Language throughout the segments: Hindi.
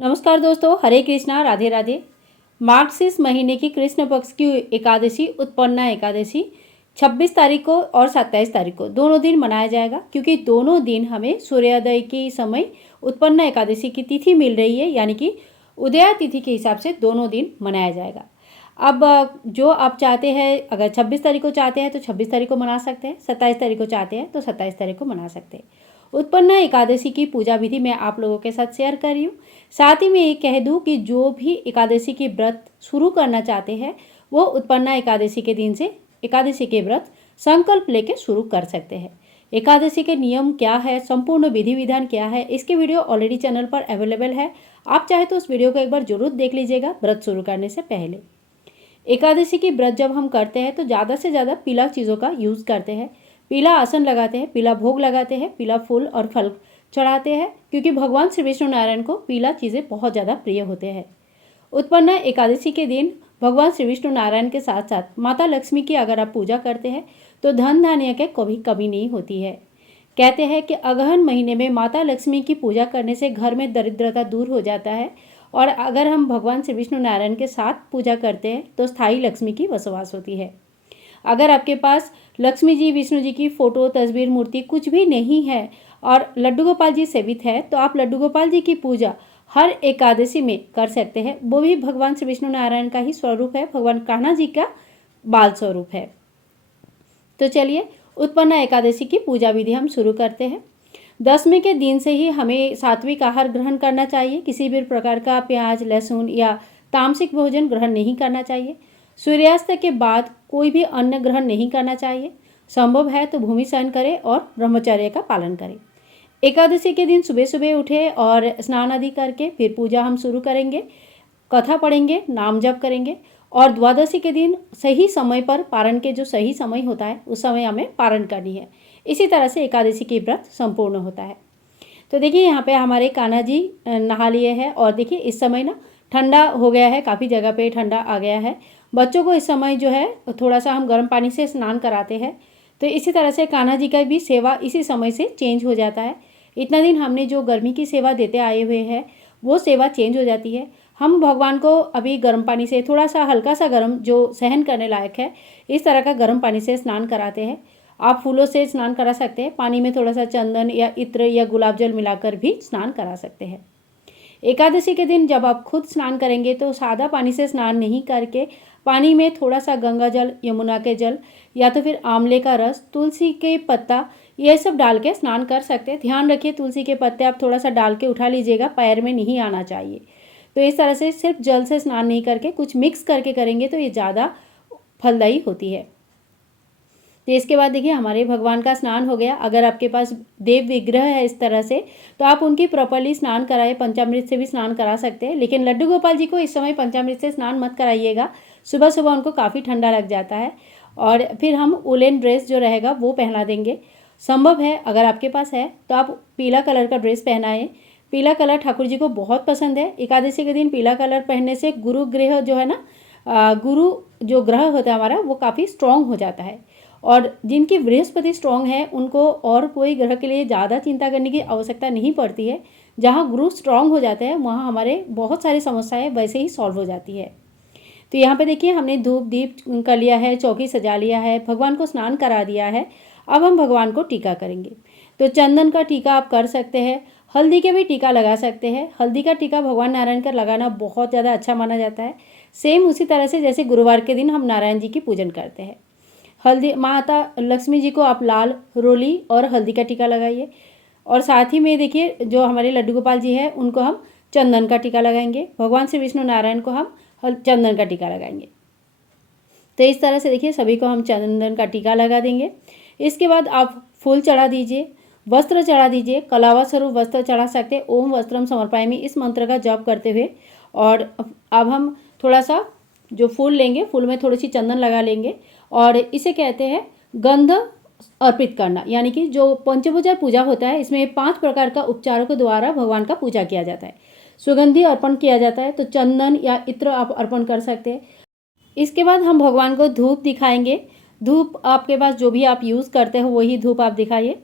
नमस्कार दोस्तों, हरे कृष्णा, राधे राधे। मार्गशीर्ष महीने की कृष्ण पक्ष की एकादशी उत्पन्ना एकादशी 26 तारीख को और 27 तारीख को दोनों दिन मनाया जाएगा, क्योंकि दोनों दिन हमें सूर्योदय के समय उत्पन्ना एकादशी की तिथि मिल रही है, यानी कि उदया तिथि के हिसाब से दोनों दिन मनाया जाएगा। अब जो आप चाहते हैं, अगर 26 तारीख को चाहते हैं तो 26 तारीख को मना सकते हैं, 27 तारीख को चाहते हैं तो 27 तारीख को मना सकते हैं। उत्पन्ना एकादशी की पूजा विधि मैं आप लोगों के साथ शेयर कर रही हूँ। साथ ही मैं ये कह दूँ कि जो भी एकादशी की व्रत शुरू करना चाहते हैं वो उत्पन्ना एकादशी के दिन से एकादशी के व्रत संकल्प लेके शुरू कर सकते हैं। एकादशी के नियम क्या है, संपूर्ण विधि विधान क्या है, इसके वीडियो ऑलरेडी चैनल पर अवेलेबल है। आप चाहे तो उस वीडियो को एक बार जरूर देख लीजिएगा व्रत शुरू करने से पहले। एकादशी की व्रत जब हम करते हैं तो ज़्यादा से ज़्यादा पीला चीज़ों का यूज़ करते हैं। पीला आसन लगाते हैं, पीला भोग लगाते हैं, पीला फूल और फल चढ़ाते हैं, क्योंकि भगवान श्री विष्णु नारायण को पीला चीज़ें बहुत ज़्यादा प्रिय होते हैं। उत्पन्ना एकादशी के दिन भगवान श्री विष्णु नारायण के साथ साथ माता लक्ष्मी की अगर आप पूजा करते हैं तो धन धान्य के कभी कमी नहीं होती है। कहते हैं कि अगहन महीने में माता लक्ष्मी की पूजा करने से घर में दरिद्रता दूर हो जाता है, और अगर हम भगवान श्री विष्णु नारायण के साथ पूजा करते हैं तो स्थायी लक्ष्मी की बसवास होती है। अगर आपके पास लक्ष्मी जी, विष्णु जी की फोटो, तस्वीर, मूर्ति कुछ भी नहीं है और लड्डू गोपाल जी सेवित है, तो आप लड्डू गोपाल जी की पूजा हर एकादशी में कर सकते हैं। वो भी भगवान श्री विष्णु नारायण का ही स्वरूप है, भगवान कान्हा जी का बाल स्वरूप है। तो चलिए उत्पन्ना एकादशी की पूजा विधि हम शुरू करते हैं। दसवीं के दिन से ही हमें सात्विक आहार ग्रहण करना चाहिए। किसी भी प्रकार का प्याज, लहसुन या तामसिक भोजन ग्रहण नहीं करना चाहिए। सूर्यास्त के बाद कोई भी अन्न ग्रहण नहीं करना चाहिए। संभव है तो भूमि शयन करें और ब्रह्मचर्य का पालन करें। एकादशी के दिन सुबह सुबह उठे और स्नान आदि करके फिर पूजा हम शुरू करेंगे, कथा पढ़ेंगे, नाम जप करेंगे, और द्वादशी के दिन सही समय पर पारण के जो सही समय होता है उस समय हमें पारण करनी है। इसी तरह से एकादशी की व्रत संपूर्ण होता है। तो देखिए यहाँ पे हमारे कान्हा जी नहा लिए हैं, और देखिए इस समय ना ठंडा हो गया है, काफ़ी जगह पे ठंडा आ गया है। बच्चों को इस समय जो है थोड़ा सा हम गर्म पानी से स्नान कराते हैं, तो इसी तरह से कान्हा जी का भी सेवा इसी समय से चेंज हो जाता है। इतना दिन हमने जो गर्मी की सेवा देते आए हुए हैं वो सेवा चेंज हो जाती है। हम भगवान को अभी गर्म पानी से, थोड़ा सा हल्का सा गर्म जो सहन करने लायक है, इस तरह का गर्म पानी से स्नान कराते हैं। आप फूलों से स्नान करा सकते हैं, पानी में थोड़ा सा चंदन या इत्र या गुलाब जल मिलाकर भी स्नान करा सकते हैं। एकादशी के दिन जब आप खुद स्नान करेंगे तो सादा पानी से स्नान नहीं करके पानी में थोड़ा सा गंगा जल, यमुना के जल या तो फिर आंवले का रस, तुलसी के पत्ता, ये सब डाल के स्नान कर सकते हैं। ध्यान रखिए तुलसी के पत्ते आप थोड़ा सा डाल के उठा लीजिएगा, पैर में नहीं आना चाहिए। तो इस तरह से सिर्फ जल से स्नान नहीं करके कुछ मिक्स करके करेंगे तो ये ज़्यादा फलदायी होती है। तो इसके बाद देखिए हमारे भगवान का स्नान हो गया। अगर आपके पास देव विग्रह है इस तरह से तो आप उनकी प्रॉपरली स्नान कराएं, पंचामृत से भी स्नान करा सकते हैं। लेकिन लड्डू गोपाल जी को इस समय पंचामृत से स्नान मत कराइएगा, सुबह सुबह उनको काफ़ी ठंडा लग जाता है। और फिर हम वुलन ड्रेस जो रहेगा वो पहना देंगे। संभव है अगर आपके पास है तो आप पीला कलर का ड्रेस पहनाएं। पीला कलर ठाकुर जी को बहुत पसंद है। एकादशी के दिन पीला कलर पहनने से गुरु ग्रह जो है ना, गुरु जो ग्रह होता है हमारा वो काफ़ी स्ट्रांग हो जाता है, और जिनकी बृहस्पति स्ट्रांग है उनको और कोई ग्रह के लिए ज़्यादा चिंता करने की आवश्यकता नहीं पड़ती है। जहाँ गुरु स्ट्रांग हो जाते हैं वहाँ हमारे बहुत सारी समस्याएं वैसे ही सॉल्व हो जाती है। तो यहाँ पे देखिए हमने धूप दीप कर लिया है, चौकी सजा लिया है, भगवान को स्नान करा दिया है। अब हम भगवान को टीका करेंगे। तो चंदन का टीका आप कर सकते हैं, हल्दी के भी टीका लगा सकते हैं। हल्दी का टीका भगवान नारायण का लगाना बहुत ज़्यादा अच्छा माना जाता है। सेम उसी तरह से जैसे गुरुवार के दिन हम नारायण जी की पूजन करते हैं। हल्दी, माता लक्ष्मी जी को आप लाल, रोली और हल्दी का टीका लगाइए। और साथ ही में देखिए जो हमारे लड्डू गोपाल जी हैं उनको हम चंदन का टीका लगाएंगे। भगवान श्री विष्णु नारायण को हम चंदन का टीका लगाएंगे। तो इस तरह से देखिए सभी को हम चंदन का टीका लगा देंगे। इसके बाद आप फूल चढ़ा दीजिए, वस्त्र चढ़ा दीजिए। कलावा स्वरूप वस्त्र चढ़ा सकते हैं। ओम वस्त्रम समर्पयामि इस मंत्र का जप करते हुए। और अब हम थोड़ा सा जो फूल लेंगे, फूल में थोड़ी सी चंदन लगा लेंगे, और इसे कहते हैं गंध अर्पित करना। यानी कि जो पंचभुजा पूजा होता है इसमें 5 प्रकार का उपचारों के द्वारा भगवान का पूजा किया जाता है। सुगंधी अर्पण किया जाता है, तो चंदन या इत्र आप अर्पण कर सकते हैं। इसके बाद हम भगवान को धूप दिखाएंगे। धूप आपके पास जो भी आप यूज़ करते हो वही धूप आप दिखाइए।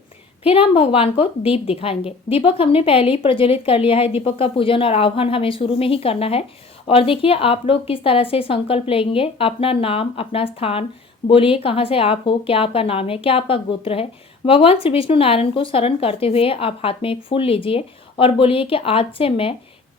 फिर हम भगवान को दीप दिखाएंगे। दीपक हमने पहले ही प्रज्वलित कर लिया है। दीपक का पूजन और आह्वान हमें शुरू में ही करना है। और देखिए आप लोग किस तरह से संकल्प लेंगे, अपना नाम, अपना स्थान बोलिए, कहाँ से आप हो, क्या आपका नाम है, क्या आपका गोत्र है। भगवान श्री विष्णु नारायण को शरण करते हुए आप हाथ में एक फूल लीजिए और बोलिए कि आज से मैं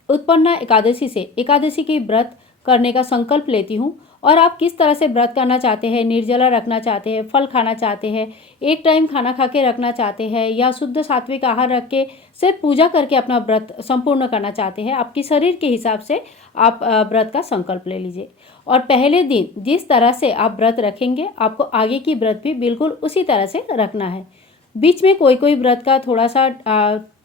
उत्पन्ना एकादशी से एकादशी की व्रत करने का संकल्प लेती हूँ। और आप किस तरह से व्रत करना चाहते हैं, निर्जला रखना चाहते हैं, फल खाना चाहते हैं, एक टाइम खाना खा के रखना चाहते हैं, या शुद्ध सात्विक आहार रख के सिर्फ पूजा करके अपना व्रत संपूर्ण करना चाहते हैं, आपकी शरीर के हिसाब से आप व्रत का संकल्प ले लीजिए। और पहले दिन जिस तरह से आप व्रत रखेंगे, आपको आगे की व्रत भी बिल्कुल उसी तरह से रखना है। बीच में कोई कोई व्रत का थोड़ा सा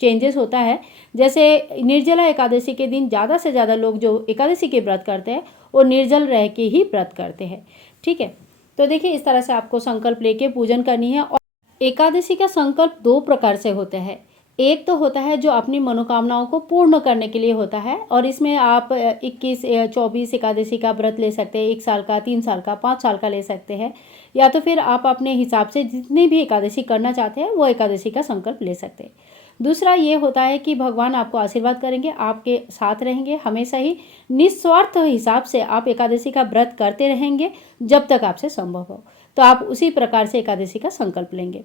चेंजेस होता है। जैसे निर्जला एकादशी के दिन ज़्यादा से ज़्यादा लोग जो एकादशी के व्रत करते हैं वो निर्जल रह के ही व्रत करते हैं। ठीक है, तो देखिए इस तरह से आपको संकल्प लेके पूजन करनी है। और एकादशी का संकल्प दो प्रकार से होता है। एक तो होता है जो अपनी मनोकामनाओं को पूर्ण करने के लिए होता है, और इसमें आप 21 24 एकादशी का व्रत ले सकते हैं, 1 साल का, 3 साल का, 5 साल का ले सकते हैं, या तो फिर आप अपने हिसाब से जितनी भी एकादशी करना चाहते हैं वो एकादशी का संकल्प ले सकते हैं। दूसरा ये होता है कि भगवान आपको आशीर्वाद करेंगे, आपके साथ रहेंगे हमेशा ही, निस्वार्थ हिसाब से आप एकादशी का व्रत करते रहेंगे जब तक आपसे संभव हो। तो आप उसी प्रकार से एकादशी का संकल्प लेंगे।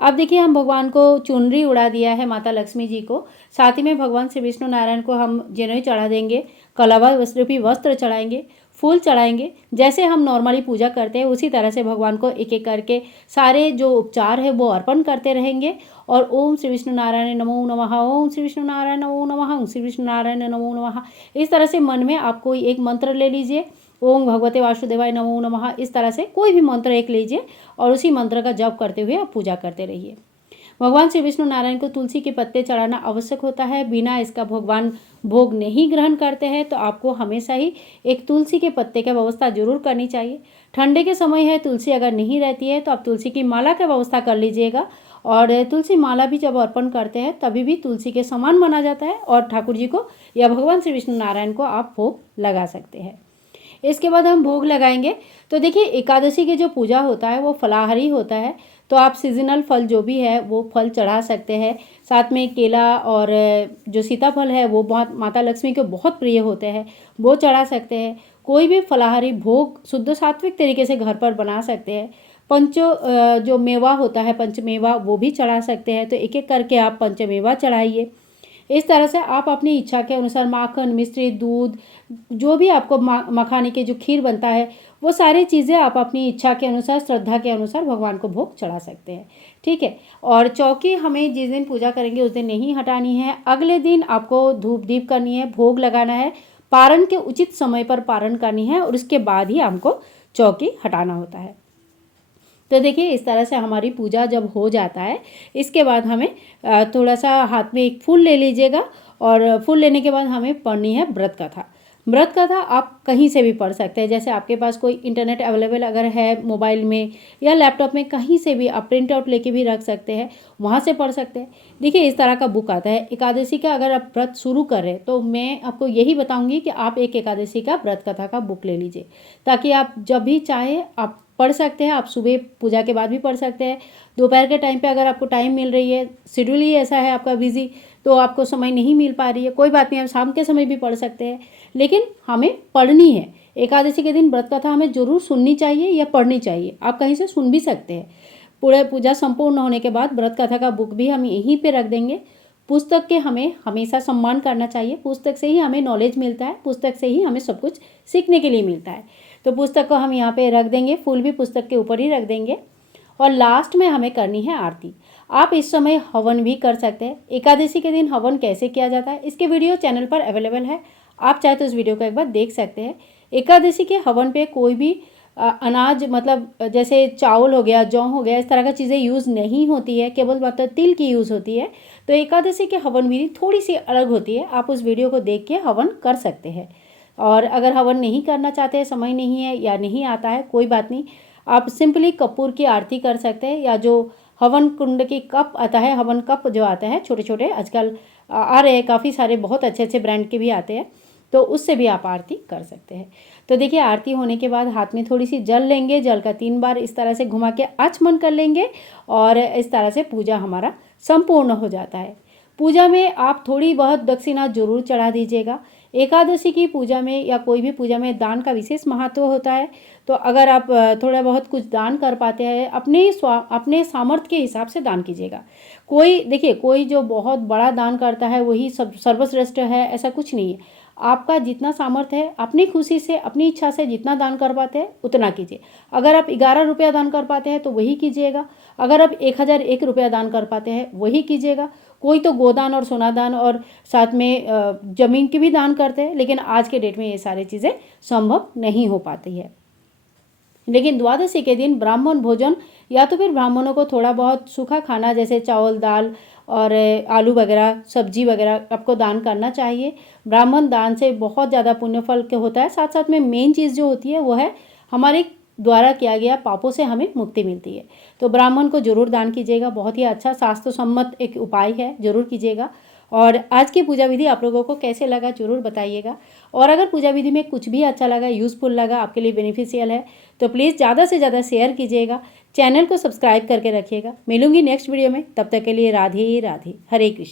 अब देखिए हम भगवान को चुनरी उड़ा दिया है माता लक्ष्मी जी को, साथ ही में भगवान श्री विष्णु नारायण को हम जनेऊ चढ़ा देंगे, कलावा रूपी वस्त्र चढ़ाएंगे, फूल चढ़ाएंगे। जैसे हम नॉर्मली पूजा करते हैं उसी तरह से भगवान को एक एक करके सारे जो उपचार है वो अर्पण करते रहेंगे। और ओम श्री विष्णु नारायण नमो नमः, ओम श्री विष्णु नारायण नमो नमः, ओम श्री विष्णु नारायण नमो नमः। इस तरह से मन में आप कोई एक मंत्र ले लीजिए, ओम भगवते वासुदेवाय नमो नमः, इस तरह से कोई भी मंत्र एक लीजिए और उसी मंत्र का जप करते हुए आप पूजा करते रहिए। भगवान श्री विष्णु नारायण को तुलसी के पत्ते चढ़ाना आवश्यक होता है। बिना इसका भगवान भोग नहीं ग्रहण करते हैं, तो आपको हमेशा ही एक तुलसी के पत्ते की व्यवस्था जरूर करनी चाहिए। ठंडे के समय है, तुलसी अगर नहीं रहती है तो आप तुलसी की माला की व्यवस्था कर लीजिएगा। और तुलसी माला भी जब अर्पण करते हैं तभी भी तुलसी के समान माना जाता है, और ठाकुर जी को या भगवान श्री विष्णु नारायण को आप भोग लगा सकते हैं। इसके बाद हम भोग लगाएंगे। तो देखिए एकादशी की जो पूजा होता है वो फलाहारी होता है, तो आप सीजनल फल जो भी है वो फल चढ़ा सकते हैं। साथ में केला और जो सीताफल है वो बहुत माता लक्ष्मी को बहुत प्रिय होते हैं, वो चढ़ा सकते हैं। कोई भी फलाहारी भोग शुद्ध सात्विक तरीके से घर पर बना सकते हैं। जो मेवा होता है पंचमेवा, वो भी चढ़ा सकते हैं। तो एक एक करके आप पंचमेवा चढ़ाइए। इस तरह से आप अपनी इच्छा के अनुसार माखन, मिश्री, दूध, जो भी आपको मखाने के जो खीर बनता है वो सारी चीज़ें आप अपनी इच्छा के अनुसार, श्रद्धा के अनुसार भगवान को भोग चढ़ा सकते हैं। ठीक है, और चौकी हमें जिस दिन पूजा करेंगे उस दिन नहीं हटानी है। अगले दिन आपको धूप दीप करनी है, भोग लगाना है, पारण के उचित समय पर पारण करनी है, और उसके बाद ही हमको चौकी हटाना होता है। तो देखिए इस तरह से हमारी पूजा जब हो जाता है, इसके बाद हमें थोड़ा सा हाथ में एक फूल ले लीजिएगा, और फूल लेने के बाद हमें पढ़नी है व्रत कथा। व्रत कथा आप कहीं से भी पढ़ सकते हैं, जैसे आपके पास कोई इंटरनेट अवेलेबल अगर है मोबाइल में या लैपटॉप में, कहीं से भी आप प्रिंट आउट लेके भी रख सकते हैं, वहाँ से पढ़ सकते हैं। देखिए इस तरह का बुक आता है एकादशी का। अगर आप व्रत शुरू कर रहे हैं तो मैं आपको यही बताऊंगी कि आप एक एकादशी का व्रत कथा का बुक ले लीजिए, ताकि आप जब भी चाहे आप पढ़ सकते हैं। आप सुबह पूजा के बाद भी पढ़ सकते हैं, दोपहर के टाइम पे अगर आपको टाइम मिल रही है, शेड्यूल ही ऐसा है आपका बिजी, तो आपको समय नहीं मिल पा रही है, कोई बात नहीं, आप शाम के समय भी पढ़ सकते हैं। लेकिन हमें पढ़नी है। एकादशी के दिन व्रत कथा हमें जरूर सुननी चाहिए या पढ़नी चाहिए। आप कहीं से सुन भी सकते हैं। पूरा पूजा संपूर्ण होने के बाद व्रत कथा का बुक भी हम यहीं पे रख देंगे। पुस्तक के हमें हमेशा सम्मान करना चाहिए। पुस्तक से ही हमें नॉलेज मिलता है, पुस्तक से ही हमें सब कुछ सीखने के लिए मिलता है। तो पुस्तक को हम यहाँ पे रख देंगे, फूल भी पुस्तक के ऊपर ही रख देंगे। और लास्ट में हमें करनी है आरती। आप इस समय हवन भी कर सकते हैं। एकादशी के दिन हवन कैसे किया जाता है इसके वीडियो चैनल पर अवेलेबल है, आप चाहे तो इस वीडियो को एक बार देख सकते हैं। एकादशी के हवन पे कोई भी अनाज, मतलब जैसे चावल हो गया, जौ हो गया, इस तरह का चीज़ें यूज़ नहीं होती है, केवल मतलब तिल की यूज़ होती है। तो एकादशी के हवन विधि थोड़ी सी अलग होती है, आप उस वीडियो को देख के हवन कर सकते हैं। और अगर हवन नहीं करना चाहते हैं, समय नहीं है या नहीं आता है, कोई बात नहीं, आप सिंपली कपूर की आरती कर सकते हैं, या जो हवन कुंड की कप आता है, हवन कप जो आता है छोटे छोटे, आजकल आ रहे हैं काफ़ी सारे, बहुत अच्छे अच्छे ब्रांड के भी आते हैं, तो उससे भी आप आरती कर सकते हैं। तो देखिए आरती होने के बाद हाथ में थोड़ी सी जल लेंगे, जल का 3 बार इस तरह से घुमा के आचमन कर लेंगे और इस तरह से पूजा हमारा संपूर्ण हो जाता है। पूजा में आप थोड़ी बहुत दक्षिणा जरूर चढ़ा दीजिएगा। एकादशी की पूजा में या कोई भी पूजा में दान का विशेष महत्व होता है, तो अगर आप थोड़ा बहुत कुछ दान कर पाते हैं अपने सामर्थ्य के हिसाब से दान कीजिएगा। कोई देखिए कोई जो बहुत बड़ा दान करता है वही सब सर्वश्रेष्ठ है, ऐसा कुछ नहीं है। आपका जितना सामर्थ्य है अपनी खुशी से अपनी इच्छा से जितना दान कर पाते हैं उतना कीजिए। अगर आप 11 रुपया दान कर पाते हैं तो वही कीजिएगा। अगर आप 1001 रुपया दान कर पाते हैं वही कीजिएगा। कोई तो गोदान और सोना दान और साथ में ज़मीन की भी दान करते हैं, लेकिन आज के डेट में ये सारी चीज़ें संभव नहीं हो पाती है। लेकिन द्वादशी के दिन ब्राह्मण भोजन या तो फिर ब्राह्मणों को थोड़ा बहुत सूखा खाना जैसे चावल दाल और आलू वगैरह सब्जी वगैरह आपको दान करना चाहिए। ब्राह्मण दान से बहुत ज़्यादा पुण्य फल के होता है। साथ साथ में मेन चीज़ जो होती है वो है हमारे द्वारा किया गया पापों से हमें मुक्ति मिलती है। तो ब्राह्मण को जरूर दान कीजिएगा, बहुत ही अच्छा शास्त्र सम्मत एक उपाय है, जरूर कीजिएगा। और आज की पूजा विधि आप लोगों को कैसे लगा जरूर बताइएगा। और अगर पूजा विधि में कुछ भी अच्छा लगा, यूज़फुल लगा, आपके लिए बेनिफिशियल है तो प्लीज़ ज़्यादा से ज़्यादा शेयर कीजिएगा, चैनल को सब्सक्राइब करके रखिएगा। मिलूंगी नेक्स्ट वीडियो में, तब तक के लिए राधे राधे, हरे कृष्ण।